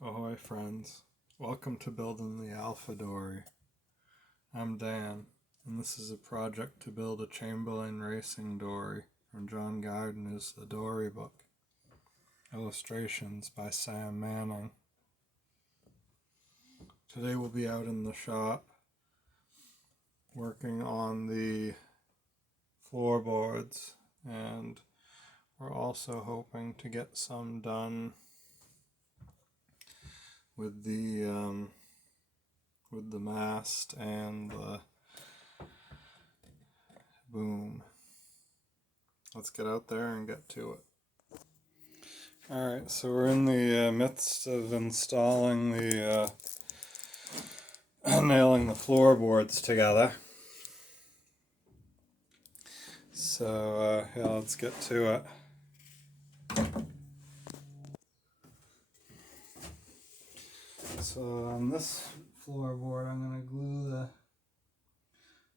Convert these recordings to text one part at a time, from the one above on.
Ahoy friends, welcome to Building the Alpha Dory. I'm Dan, and this is a project to build a Chamberlain racing dory from John Gardner's The Dory Book. Illustrations by Sam Manning. Today we'll be out in the shop working on the floorboards, and we're also hoping to get some done with the mast and the boom. Let's get out there and get to it. Alright, so we're in the midst of installing the nailing the floorboards together. So yeah, let's get to it. So on this floorboard I'm going to glue the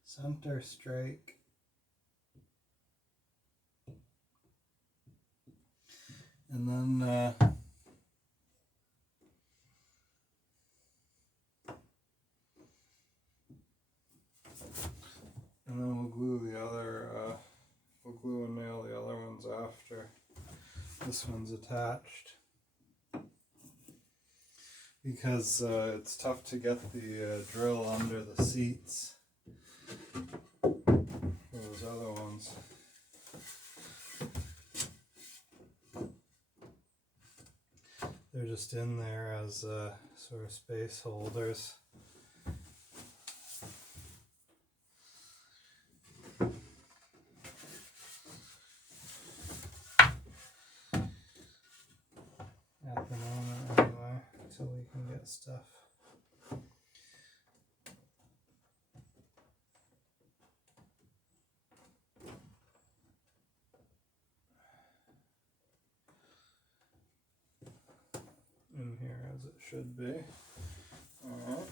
center strake and then we'll glue the other, we'll glue and nail the other ones after this one's attached, because it's tough to get the drill under the seats for those other ones. They're just in there as sort of space holders. At the moment anyway, until we can get stuff. In here as it should be. Alright.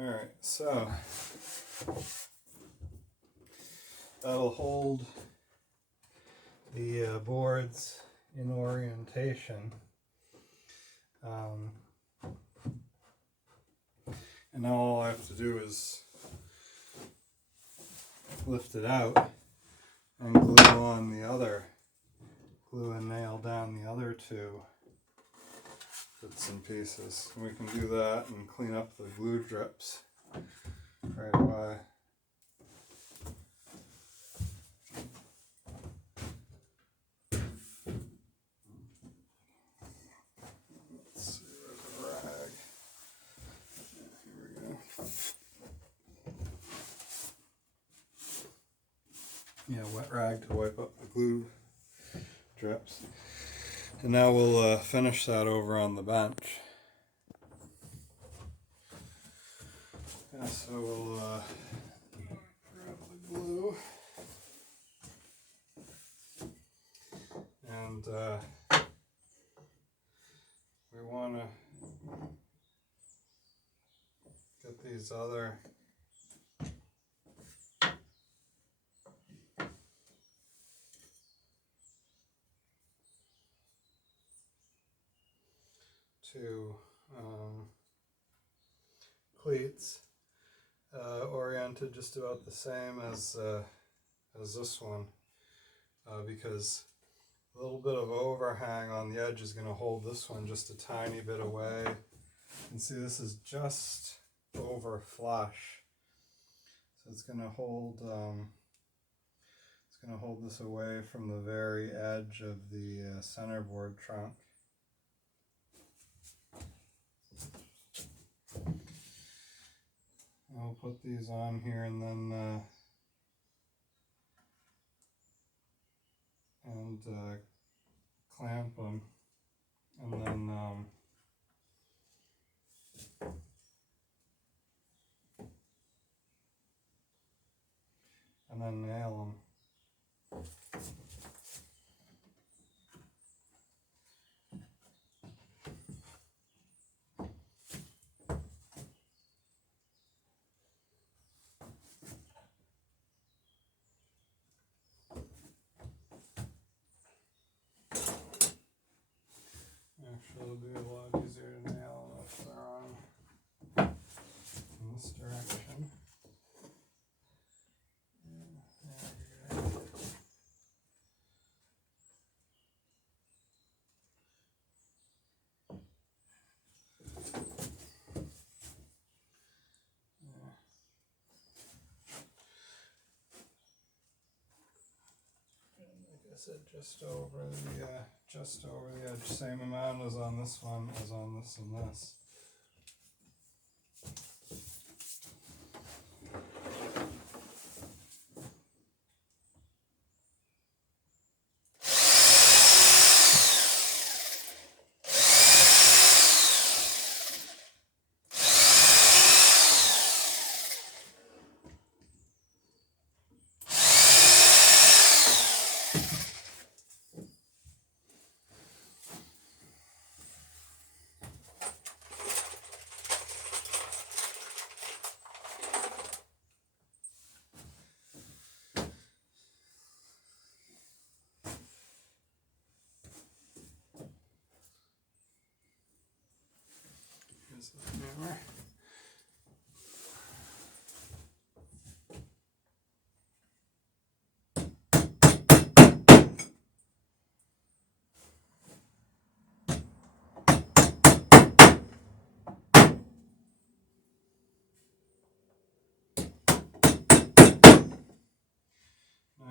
Alright, so that'll hold the boards in orientation. And now all I have to do is lift it out and glue on the other, glue and nail down the other two bits and pieces. And we can do that and clean up the glue drips right away. Let's see, there's a rag. Yeah, here we go. Yeah, wet rag to wipe up the glue drips. And now we'll finish that over on the bench. Yeah, so we'll grab the glue and we want to get these other two cleats oriented just about the same as this one, because A little bit of overhang on the edge is going to hold this one just a tiny bit away. And see, this is just over flush, so it's going to hold this away from the very edge of the centerboard trunk. I'll put these on here and then clamp them, and then nail them. Actually, it'll be a lot easier to nail if they're on in this direction. There we go. Like I said, just over the edge. Same amount as on this one as on this and this. Here's the hammer.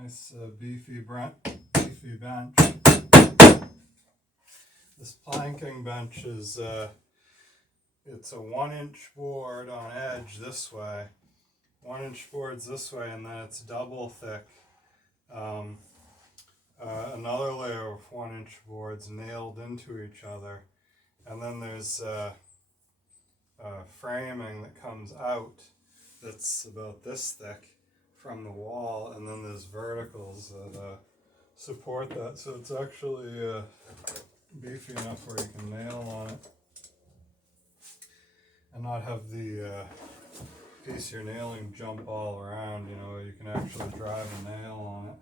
Nice beefy bench. This planking bench is it's a 1-inch board on edge this way, 1-inch boards this way, and then it's double thick. Another layer of 1-inch boards nailed into each other, and then there's framing that comes out that's about this thick from the wall, and then there's verticals that support that, so it's actually beefy enough where you can nail on it and not have the piece you're nailing jump all around. You know, you can actually drive a nail on it.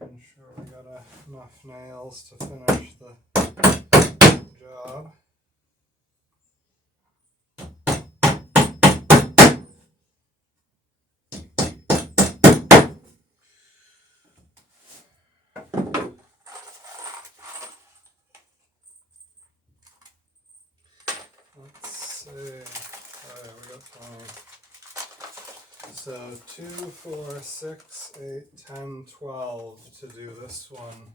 Making sure we got enough nails to finish the job. Let's see. Oh yeah, we got plenty. So 2, 4, 6, 8, 10, 12 to do this one.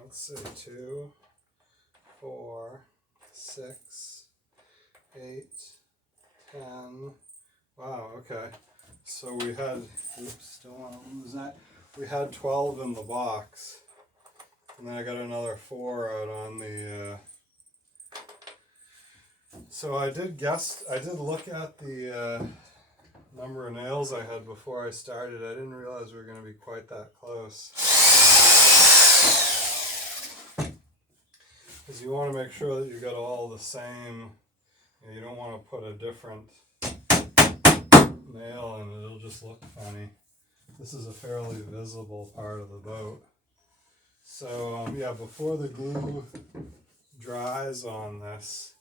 Let's see, 2, 4, 6, 8, 10. Wow, okay. So we had, oops, don't want to lose that. We had 12 in the box. And then I got another 4 out on the, so I did look at the number of nails I had before I started. I didn't realize we were going to be quite that close. Because you want to make sure that you got all the same. You don't want to put a different nail in it. It'll just look funny. This is a fairly visible part of the boat. So yeah, before the glue dries on this,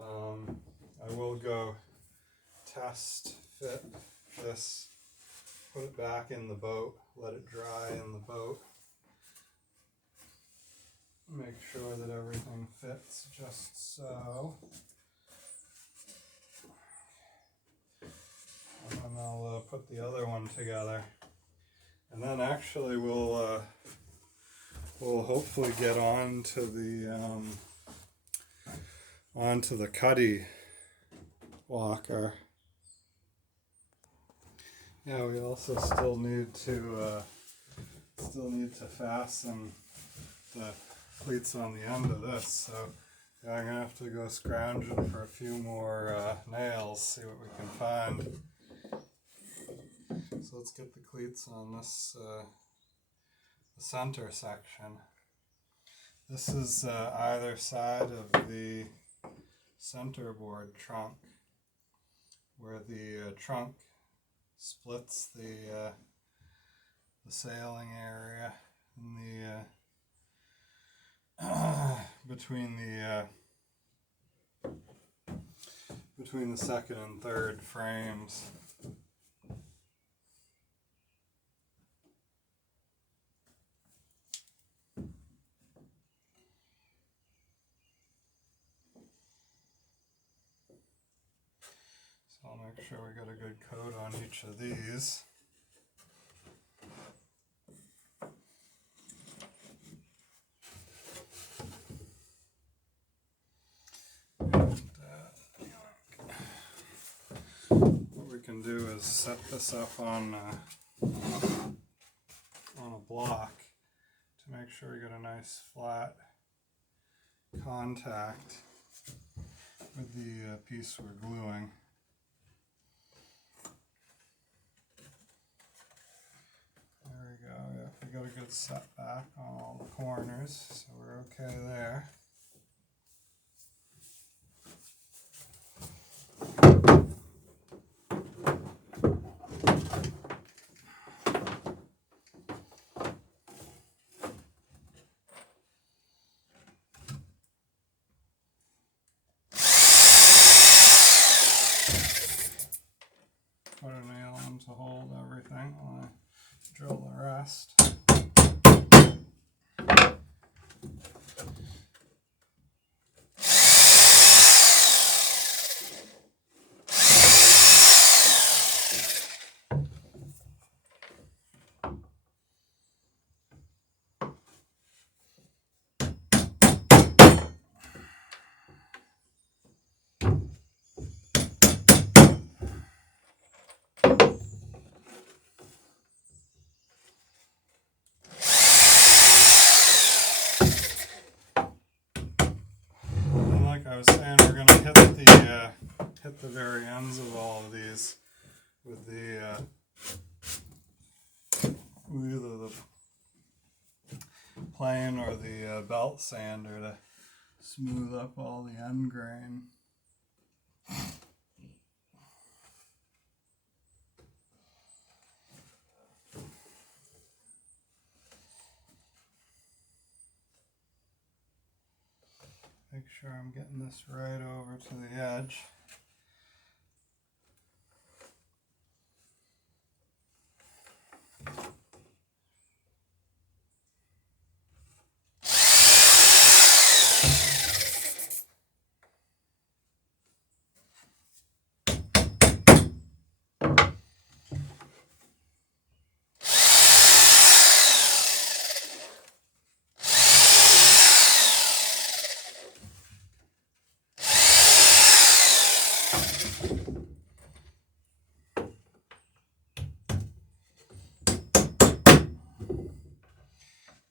I will go test fit this, put it back in the boat, let it dry in the boat, make sure that everything fits just so. And then I'll put the other one together, and then actually we'll hopefully get onto the cuddy walker. Yeah, we also still need to fasten the cleats on the end of this. So yeah, I'm gonna have to go scrounging for a few more nails, see what we can find. So let's get the cleats on this the center section. This is either side of the centerboard trunk, where the trunk splits the sailing area in the between the second and third frames. So I'll make sure we got a good coat on each of these. What we can do is set this up on a block to make sure we get a nice flat contact with the piece we're gluing. There we go. Yeah, we got a good setback on all the corners, so we're okay there. Put a nail in to hold everything while I drill the rest. I was saying, we're going to hit the very ends of all of these with the with either the plane or the belt sander to smooth up all the end grain. Make sure I'm getting this right over to the edge.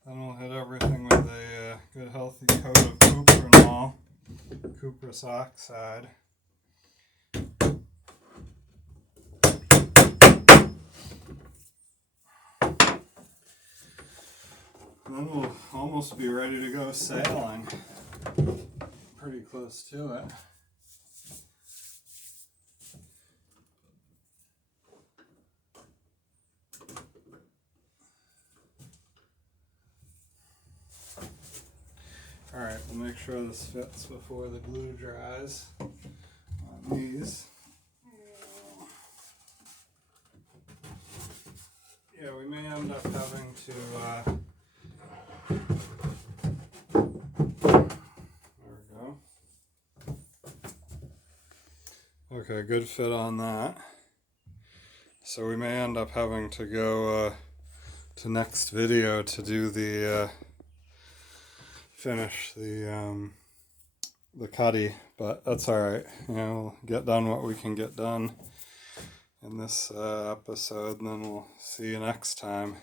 Then we'll hit everything with a good healthy coat of cuprinol, cuprous oxide. then we'll almost be ready to go sailing. Pretty close to it. Alright, we'll make sure this fits before the glue dries on these. Yeah, we may end up having to, there we go. Okay, good fit on that. So we may end up having to go to next video to do the, finish the cutty, but that's alright. You know, we'll get done what we can get done in this episode, and then we'll see you next time.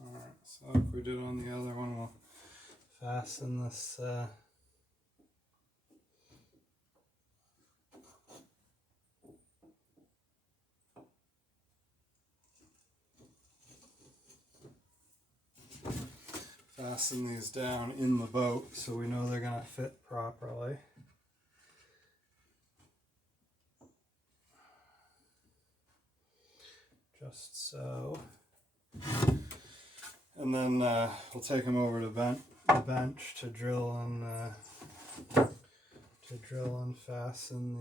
Alright, so like we did on the other one, we'll fasten this fasten these down in the boat so we know they're going to fit properly. Just so. And then we'll take them over to the bench to drill and fasten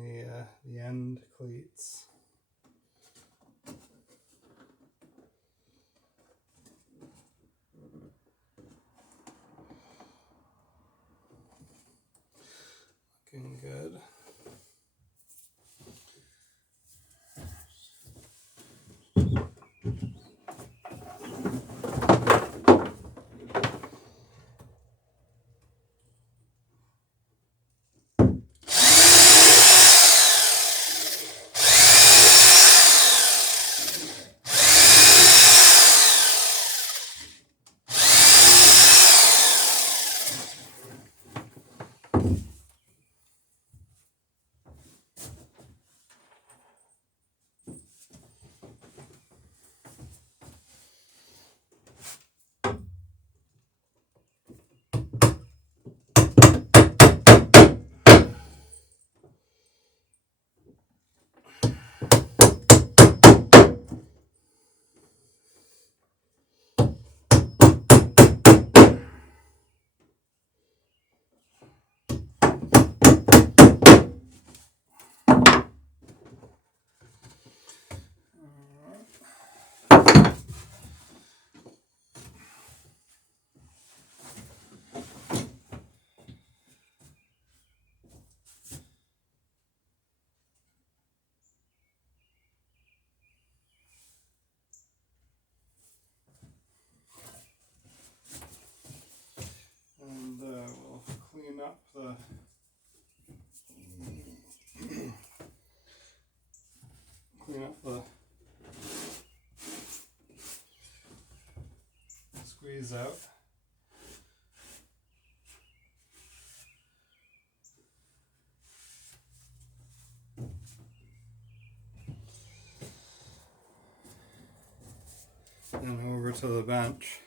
the end cleats. Looking good. And we'll clean up the squeeze out. And over to the bench.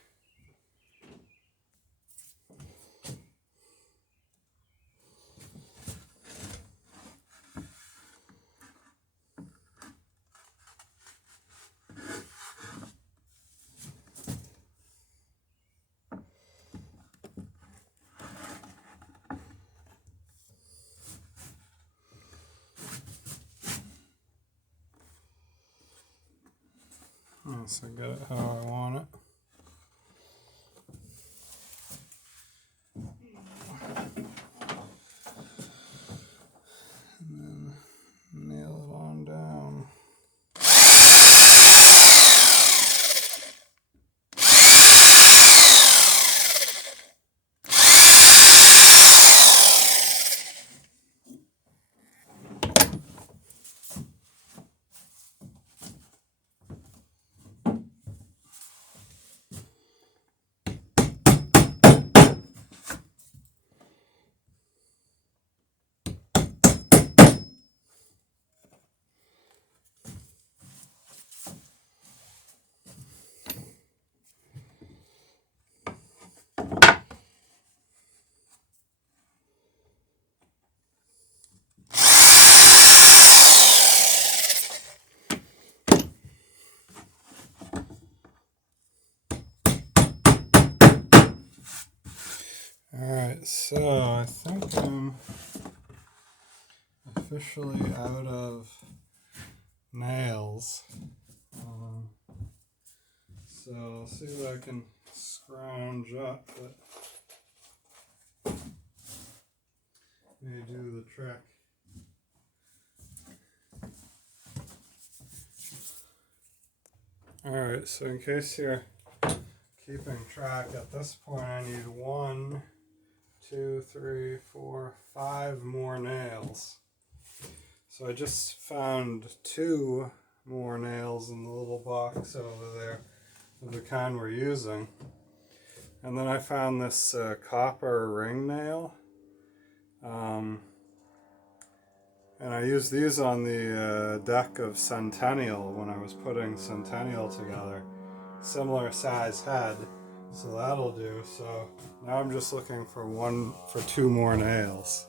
So get it how I want it. And then nail it on down. Alright, so I think I'm officially out of nails. So I'll see what I can scrounge up that may do the trick. Alright, so in case you're keeping track, at this point I need 1, 2, 3, 4, 5 more nails. So I just found 2 more nails in the little box over there of the kind we're using. And then I found this copper ring nail. And I used these on the deck of Centennial when I was putting Centennial together. Similar size head, so that'll do. So now I'm just looking for 2 more nails.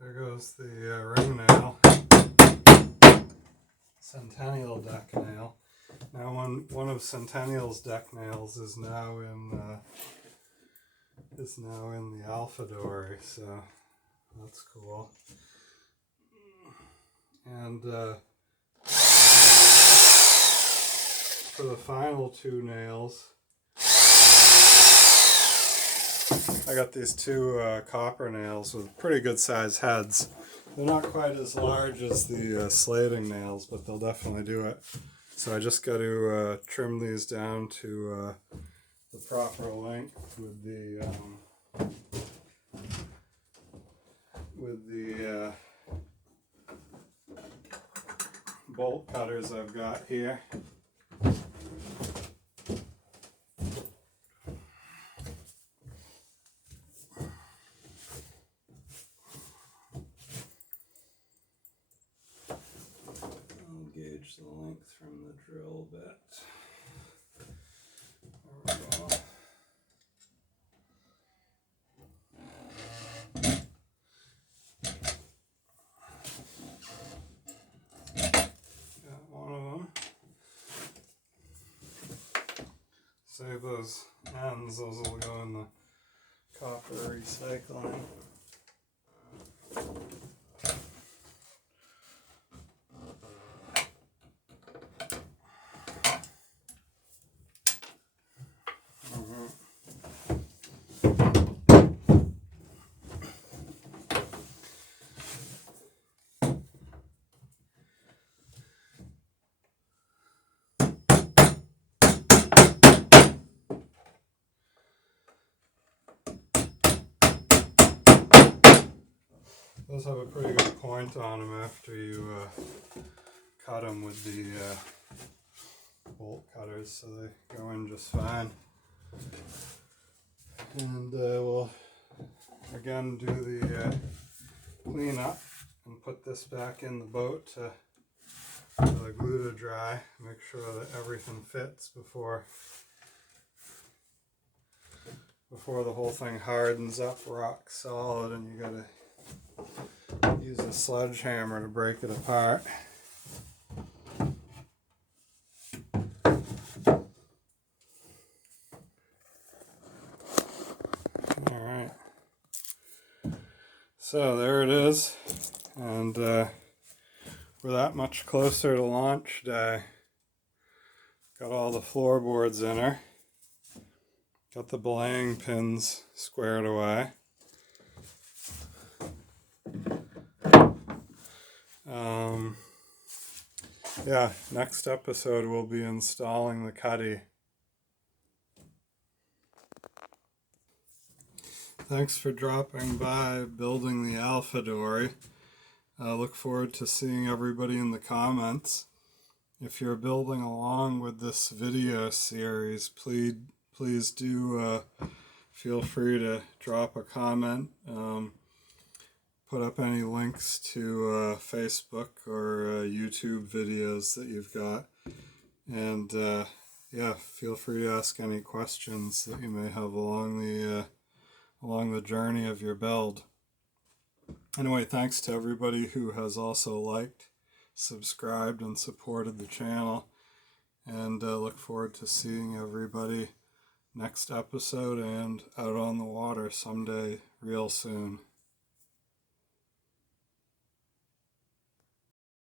There goes the ring nail, Centennial deck nail. Now one of Centennial's deck nails is now in the Alpha Dory, so that's cool. And for the final 2 nails, I got these 2 copper nails with pretty good size heads. They're not quite as large as the slating nails, but they'll definitely do it. So I just got to trim these down to the proper length with the bolt cutters I've got here. Gauge the length from the drill bit. There we go. Got one of them. Save those ends, those will go in the copper recycling. Those have a pretty good point on them after you cut them with the bolt cutters, so they go in just fine. And we'll again do the clean up and put this back in the boat for the glue to dry. Make sure that everything fits before the whole thing hardens up rock solid, and you gotta use a sledgehammer to break it apart. Alright, so there it is, and we're that much closer to launch day. Got all the floorboards in her. Got the belaying pins squared away. Yeah, next episode we'll be installing the cuddy. Thanks for dropping by Building the Alpha Dory. I look forward to seeing everybody in the comments. If you're building along with this video series, please do feel free to drop a comment. Put up any links to Facebook or YouTube videos that you've got. And yeah, feel free to ask any questions that you may have along the journey of your build. Anyway, thanks to everybody who has also liked, subscribed, and supported the channel. And look forward to seeing everybody next episode and out on the water someday real soon.